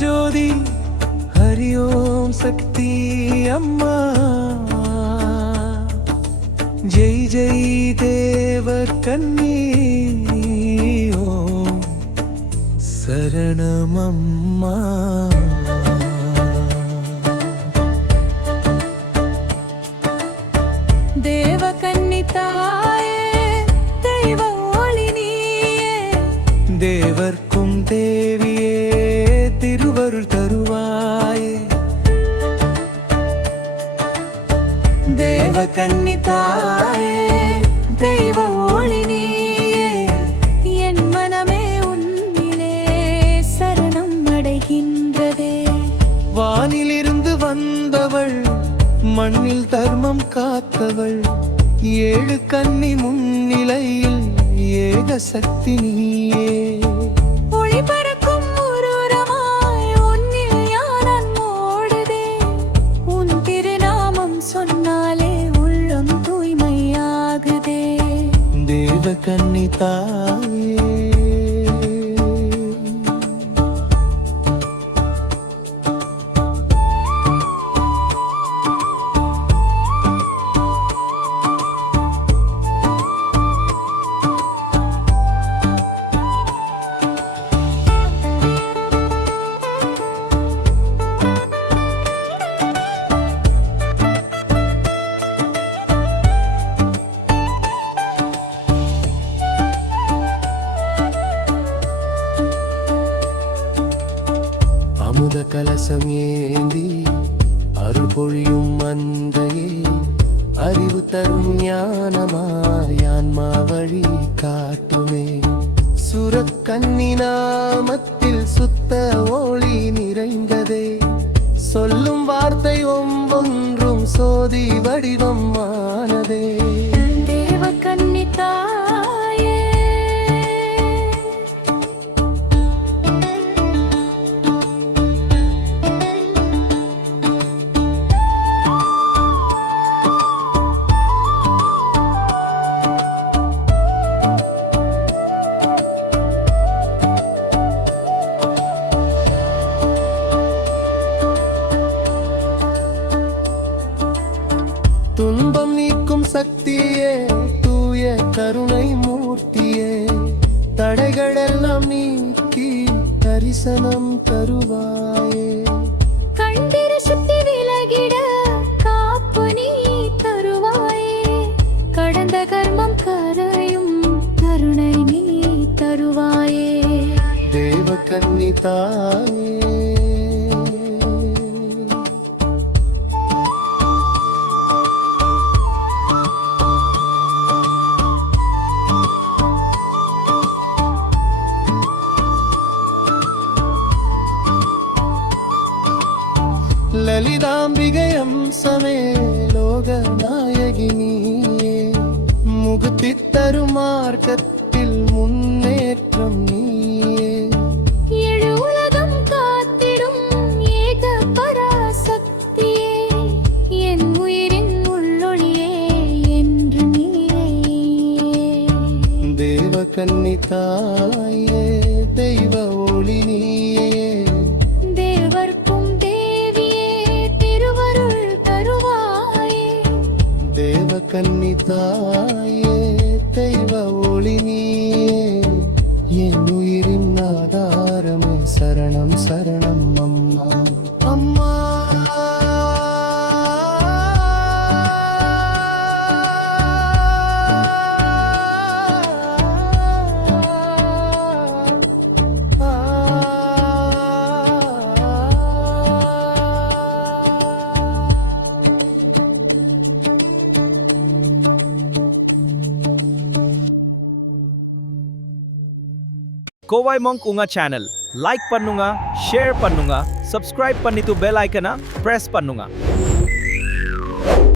ज्योति हरि ओम शक्ति अम्मा जय जय देव कन्नी ओम शरणमम्मा தேவர்க்கும் தேவியே திருவருள் தருவாயே தேவ கன்னி தாயே தெய்வ ஒளி நீயே என் மனமே உன்னிலே சரணம் அடைகின்றதே வானிலிருந்து வந்தவள் மண்ணில் தர்மம் காத்தவள் ஏழு கன்னி முன்னிலையில் ஏக சக்தி நீயே ஒளி பறக்கும் ஊரூரமாய் உன்னில் ஞானம் ஓடுதே உன் திருநாமம் சொன்னாலே உள்ளம் தூய்மையாகுதே தேவ கன்னி தாயே அமுத கலசம் ஏந்தி அருள் பொழியும் மந்தையே அறிவு தரும் ஞானமாய் ஆன்மா வழி காட்டுமே சுரக்கன்னி நாமத்தில் சுத்த ஒளி நிறைந்ததே சொல்லும் வார்த்தை ஒவ்வொன்றும் சோதி வடிவம் ஆனதே தேவ கன்னி தாயே துன்பம் நீக்கும் சக்தியே தூய கருணை மூர்த்தியே தடைகள் எல்லாம் நீக்கி தரிசனம் தருவாயே கண்டிர சுத்தி விலகிட காப்பு நீ தருவாயே கடந்த கர்மம் கரையும் கருணை நீ தருவாயே தேவ கன்னி தாயே லலிதாம்பிகை அம்சமே லோக நாயகினியே முகுத்தி தரும் மார்க்கத்தில் முன்னேற்றம் நீயே ஏழு உலகம் காத்திடும் ஏக பராசக்தியே என் உயிரின் உள்ளொளியே என்று நீயே தேவ கன்னி தாயே தெய்வ ஒளி நீயே கன்னி தாயே தெய்வ ஒளி நீயே என் உயிரின் ஆதாரமே சரணம் சரணம் அம்மா அம்மா கோவாய் மங்க் உங்க சேனல் லைக் பண்ணுங்க ஷேர் பண்ணுங்க சப்ஸ்கிரைப் பண்ணிட்டு பெல் ஐக்கனை பிரஸ் பண்ணுங்க